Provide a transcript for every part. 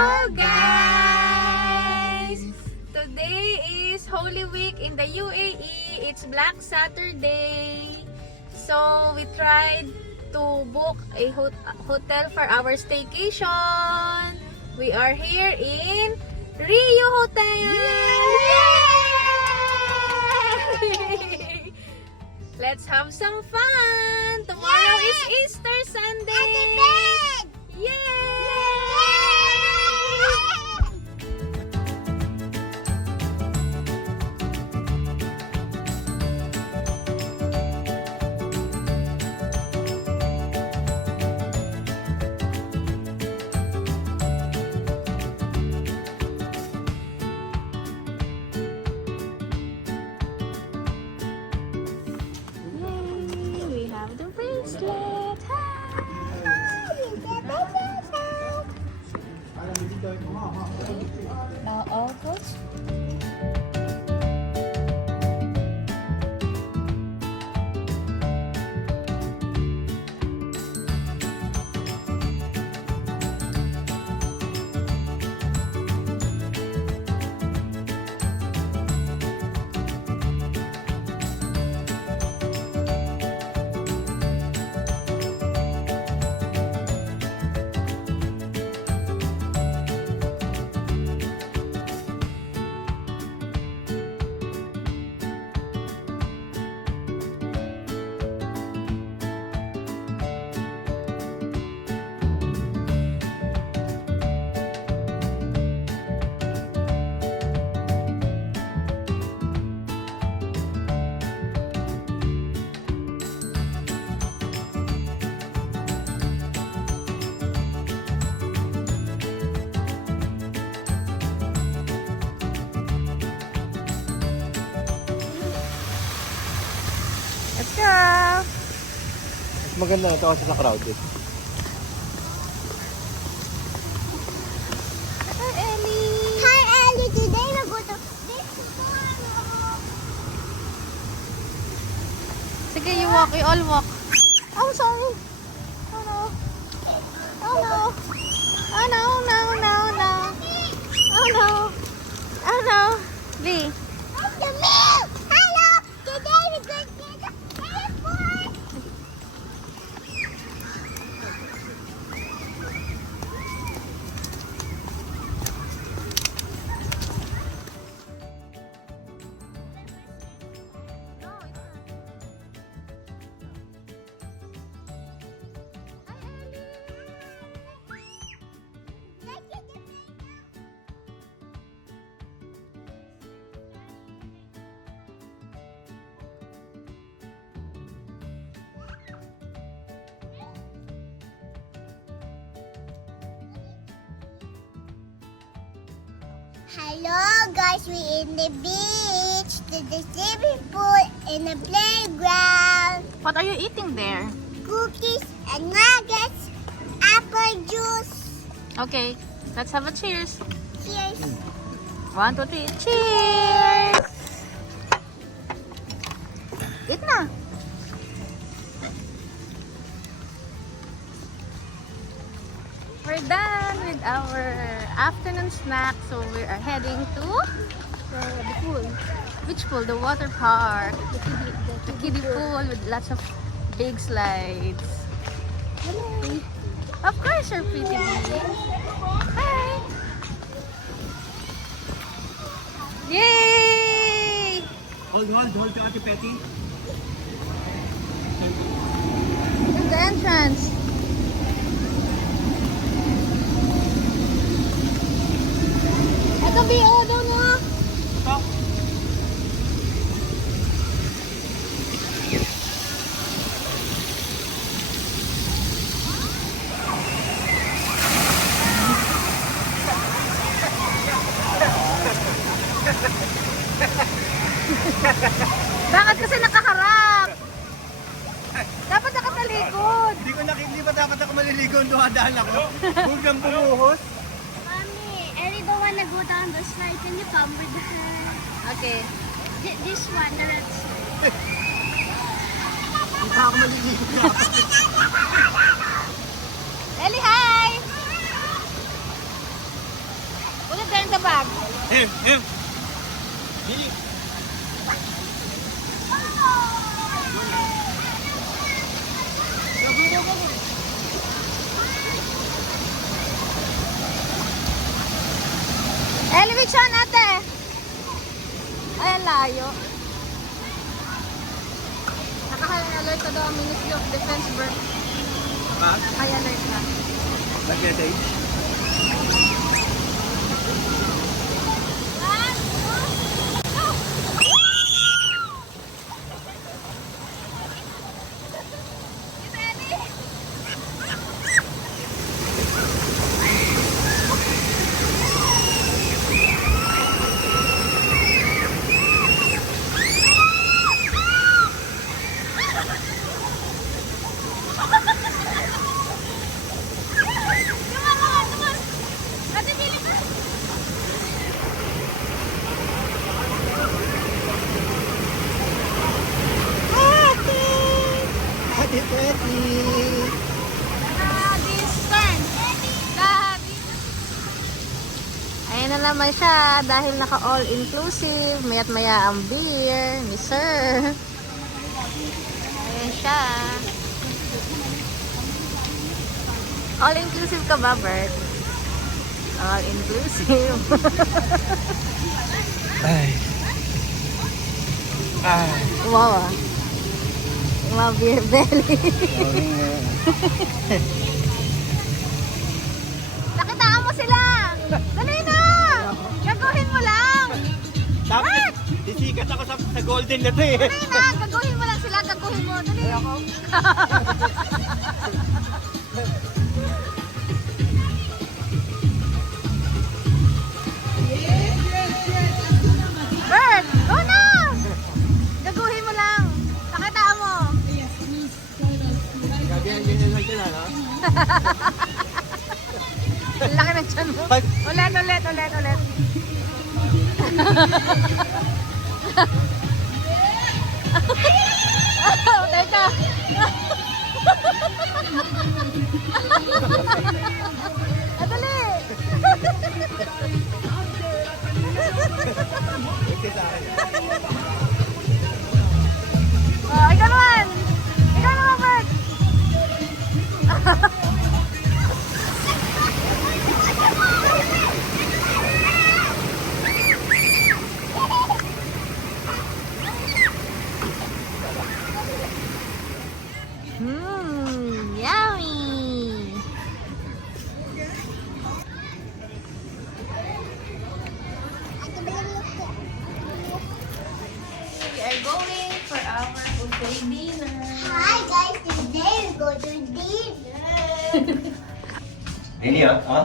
Hello guys! Today is Holy Week in the UAE. It's Black Saturday. So we tried to book a hotel for our staycation. We are here in Rio Hotel. Yay! Let's have some fun. Tomorrow is Easter Sunday. Yay! We have the bracelet. Now all goes. Let's go! Mas maganda na ito kasi sa crowded. Hi, Ellie! Hi, Ellie. Today we're going to this one. Sige, you walk. You all walk. Oh, sorry. Oh no. Oh no. Oh, no, no, no, no. Oh, no. Oh, no. Lee. The milk. Hello. Today we're going to get the airport. Hello guys, we're in the beach, the swimming pool, in the playground, What are you eating there? cookies and nuggets, apple juice. Okay, let's have a cheers. Cheers. 1, 2, 3. Cheers! Eat na. We're done with our afternoon snack, so we are heading to The pool. which pool? The water park. The kiddie pool with lots of big slides. Hello. Of course, you're pretty. Hi! Yay! Hold to Ate Petty. This is the entrance. Ito, B.O. daw mo. Ito. Bakit kasi nakaharap? Dapat nakatalikod. Hindi ba dapat ako maliligo ang dumadaan ako? Huwag kang bumuhos. Mommy, Ellie don't want to go down the slide. Can you come with her? Okay. This one, the red slide. Hindi pa ako maliligo. Ellie, hi! the bag. Him. Billy. Elevation, ate. Ay, ang layo. Naka-high alert na daw ang Ministry of Defense, Bert. Ha? High alert na. Nag-message? Ate Teti. This turn. Ayan na naman siya dahil naka all inclusive. Maya't maya ang beer ni Sir. Ayan siya. All inclusive ka ba, Bert? All inclusive. Ay. Wow ah. Wow, beer belly. Nakitaan mo sila! Dali na! Gagawin mo lang! Dapat, sisikat ako sa golden na to eh. Dali na! Gagawin mo lang sila! Gagawin mo! Dali! Bert! Go na! Gagawin mo lang! Nakitaan mo! Ganyan lang sila, no? Ang laki ng tiyan mo. Ulit. Teka. Dali. Ikaw naman, Bert. Yummy! We are going for our buffet dinner. Hi guys, today we go to dinner. Any huh?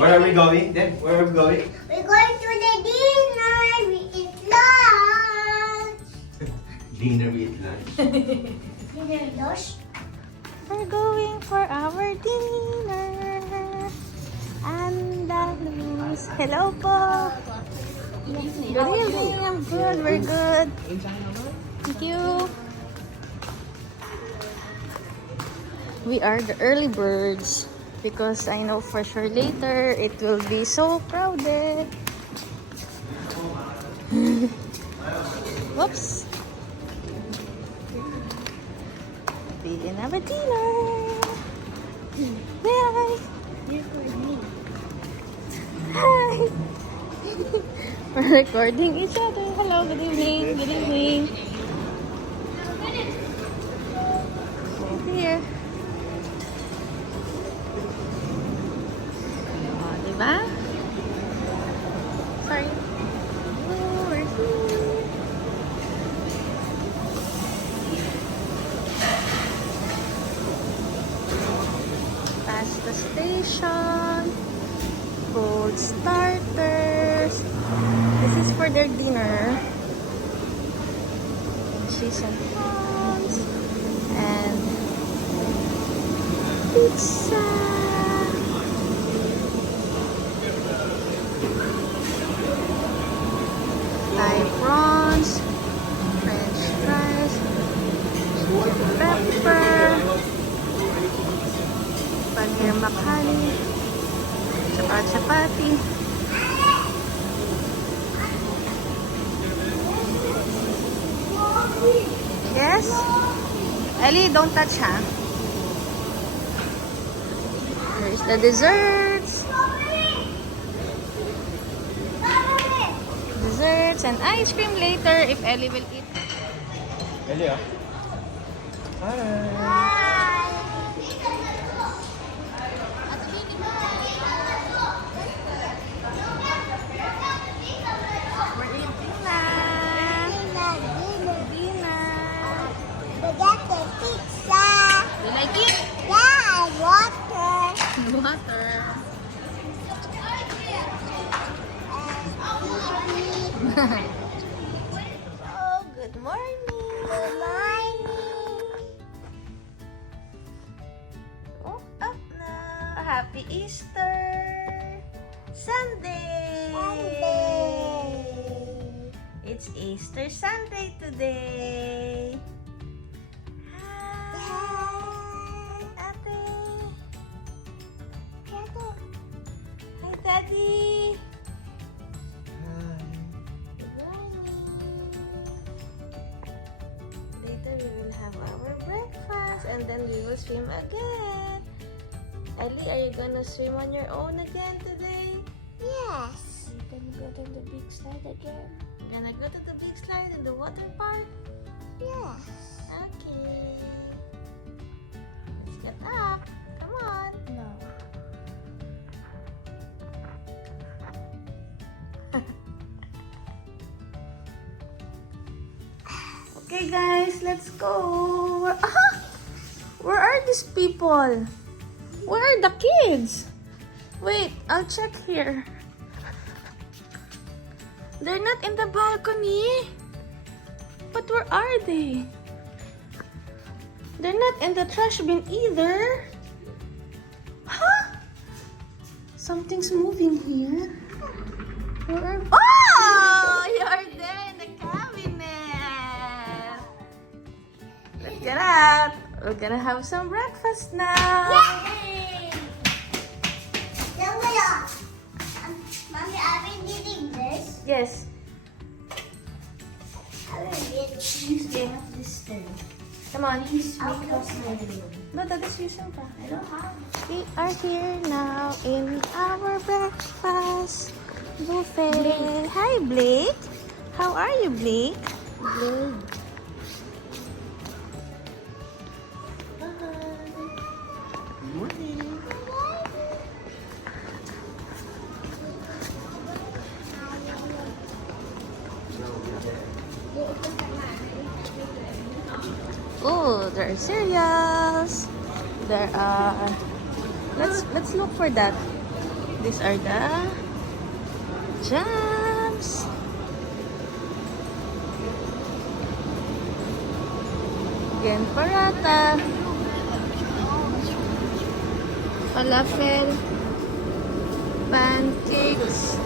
Where are we going? Then, where are we going? We're going to the dinner. We eat lunch. Dinner with lunch. Dinner lunch. We're going for our dinner. Andalus. Hello po. Good evening. I'm good. We're good. Thank you. We are the early birds because I know for sure later it will be so crowded. Whoops. We can have a dinner. Hi. Hi. We're recording each other. Hello, good evening. Good evening. Here. Oh, diba? Sorry. Oh, we're here. Past the station. Cold starters. This is for their dinner. Cheese and prawns. And pizza. Thai prawns. French fries. Pepper. Paneer makhani. Chapati. Yes. Ellie, don't touch, ha? Here's the desserts. Desserts and ice cream later if Ellie will eat. Elia. Hi. We're eating na. Dinner. Spaghetti pizza. You like it? Yeah, water. Water. Oh, good morning. Good morning. Woke up na. Happy Easter. Sunday. It's Easter Sunday today. Hi, Ate. Hi, Daddy. Good morning. Later we will have our breakfast and then we will swim again. Ellie, are you gonna swim on your own again today? Yes. Are you gonna go to the big slide again? You're gonna go to the big slide in the water park? Yes. Okay. Let's get up. Come on. No. Okay guys, let's go. Where are these people? Where are the kids? Wait, I'll check here. They're not in the balcony. But where are they? They're not in the trash bin either. Huh? Something's moving here. Where are... Oh! You're there in the cabinet. Let's get out. We're gonna have some breakfast now. Yay! Then we are. Mommy, are we eating this? Yes. I will get this game of this thing. Come on. I'll close my room. No, that's using pa. I don't have. We are here now in our breakfast buffet. Hi, Blake. How are you, Blake? Good. Oh, there are cereals. There are. Let's look for that. These are the jams. Again, paratha. Falafel. Pancakes.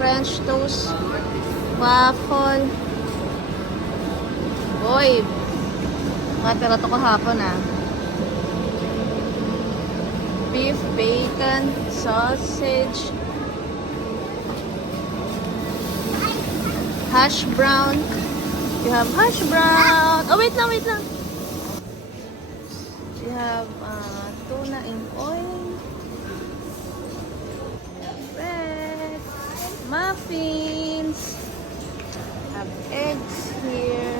French toast. Waffle. Boy, matira to kahapon ah. Beef, bacon, sausage, hash brown. You have hash brown. Oh, wait lang, wait lang. You have tuna in oil. Bread, muffins. Have eggs here.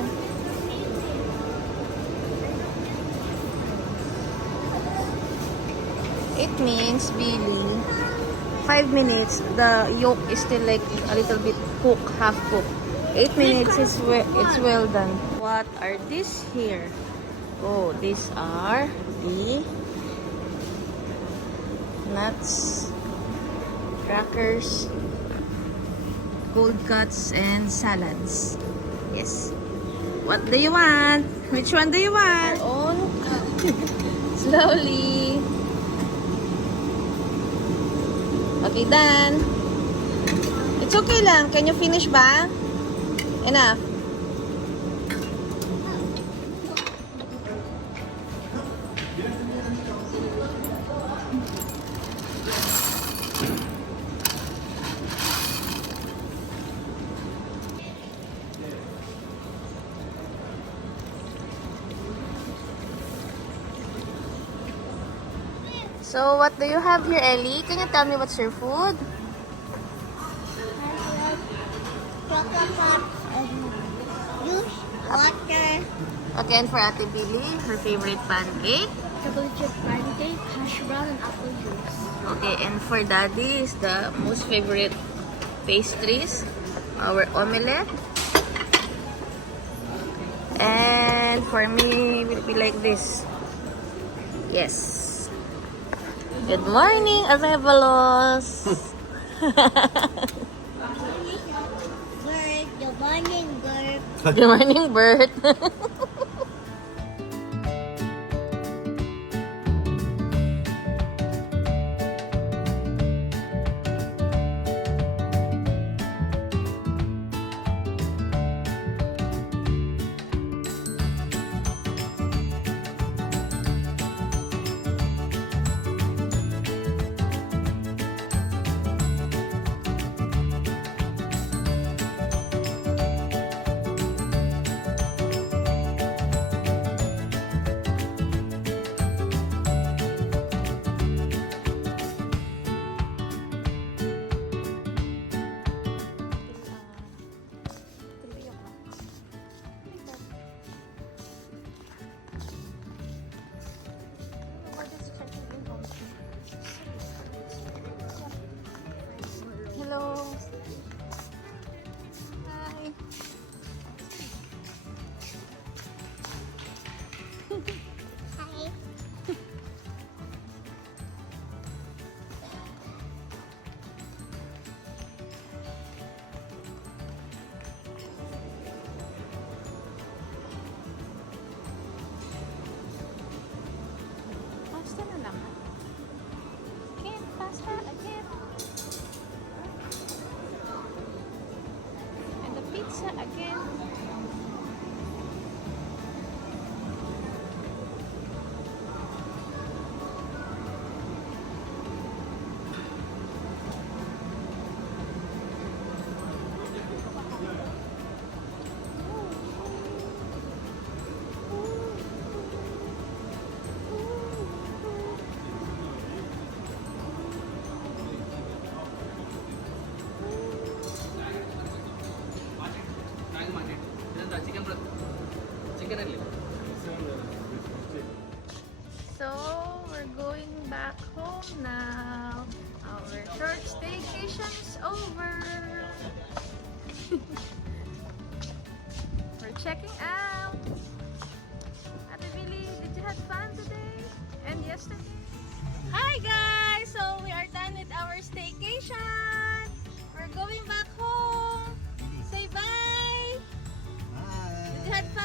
It means, Billy, 5 minutes, the yolk is still like a little bit cooked, half cooked. 8 minutes is it's well done. What are these here? Oh, these are the nuts, crackers, cold cuts, and salads. Yes. What do you want? Which one do you want? On. Slowly. Okay, done. It's okay lang. Can you finish ba? Enough. So, what do you have here, Ellie? Can you tell me what's your food? Chocolate pot and juice, water, Okay, and for Ate Billy, her favorite pancake. chocolate chip pancake, hash brown, and apple juice. Okay, and for Daddy is the most favorite pastries, our omelette. And for me, will be like this. Yes. Good morning, Arrebalos. Bird, the morning bird. Good morning, Bert. Hello. Hi. Hi. Pasta na naman. Again, pasta again. And the pizza again. So, we're going back home now. Our short staycation is over. We're checking out. Ate Billy, did you have fun today? And yesterday? Hi guys! So, we are done with our staycation. We're going back home. Say bye! Did you have fun?